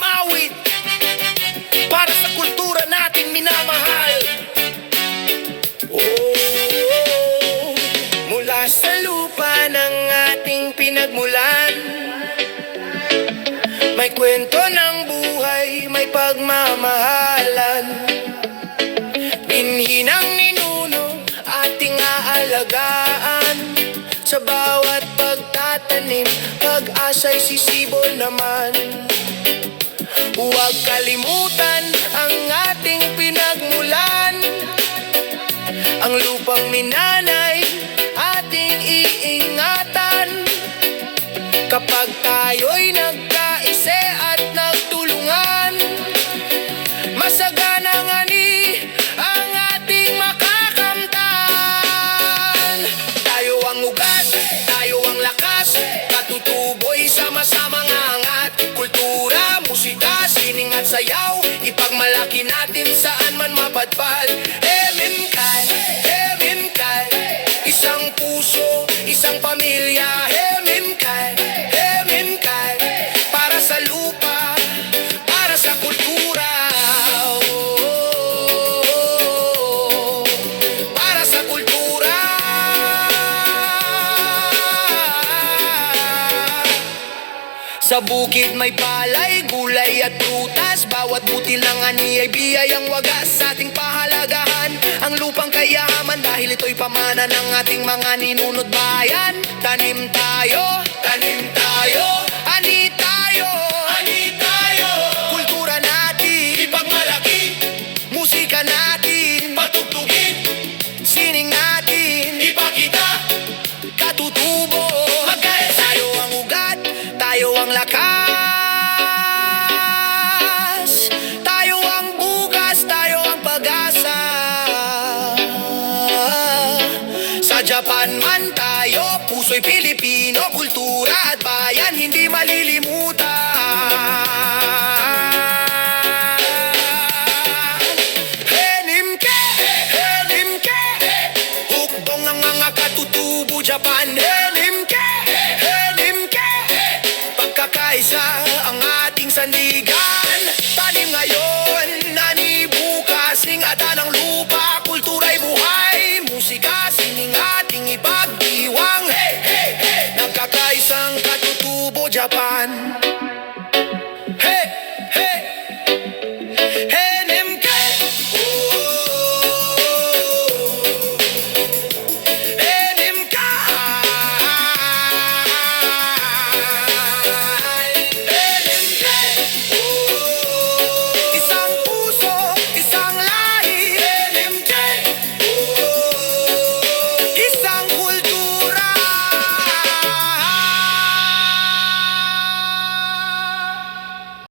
umawit para sa kultura nating minamahal. Oh, mula sa lupa ng ating pinagmulan, may kwento ng buhay, may pagmamahalan. Binhi ng ninuno ating aalagaan. Sa bawat pagtatanim, pag-asa'y sisibol naman. Huwag kalimutan ang ating pinagmulan. Ang lupang minanay ating iingatan. Kapag tayo'y nagkaise at nagtulungan, masaganang ani ang ating makakamtan. Tayo ang ugat, tayo ang lakas, katutuboy sama-samang angat. Kultura, musika, sining at sayaw, ipagmalaki natin saan man mapadpad. Heminkay, Heminkay, isang puso, isang pamilya. Heminkay, Heminkay, para sa lupa, para sa kultura. Oh, para sa kultura. Sa bukid may palay, gulay at prutas. Bawat butil ng ani ay biyayang wagas sa ating pahalagahan. Ang lupang kayaman dahil ito'y pamana ng ating mga ninunod bayan. Tanim tayo, ani tayo, ani tayo. Kultura natin, ipagmalaki. Musika natin, patugtugin. Sining natin, ipakita. Katutubo, magkaya tayo ang ugat, tayo ang lakas, tayo ang bukas, tayo ang pag-asa. Sa Japan man tayo, puso'y Pilipino, kultura at bayan hindi malilimutan. Henimke, Henimke, hukbong ang mga katutubo Japan. Henimke, Henimke, pagkakaisa ang ating sandigan. Tanim ngayon, nani bukas, ingatan ang lupa, kultura'y buhay. Musika, sining ating ipagdiwang. Hey, hey, hey, nagkakaisang katutubo Japan. Hey, hey.